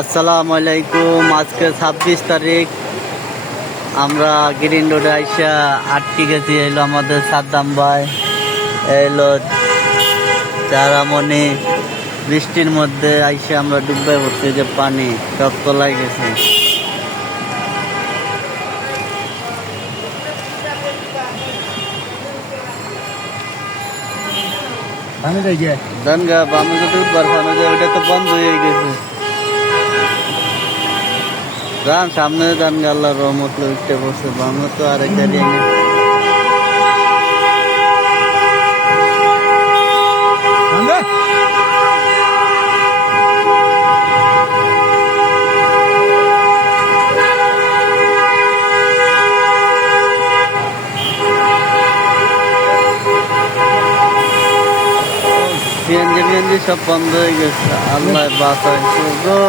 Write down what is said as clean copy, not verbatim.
আসসালামু আলাইকুম। আজকে 26 তারিখ। আমরা গ্রিন রোডে আইসা আটকে গেছি। এলো আমাদের সাদ্দাম ভাই, এলো চারামণি। বৃষ্টির মধ্যে আইসা আমরা ডুববে পড়ছি, যে পানি সব তলায় গেছে। দানগা বামে যদি উঠবার পানো যায়, ওইটা তো বন্ধ হয়ে গেছে। যান সামনে যান, আল্লাহর রহমত উঠতে বসে। বামে তো আরেক গাড়ি সিএনজি মিএনজি সব বন্ধ হয়ে গেছে। আল্লাহ বাঁচাইছে গো।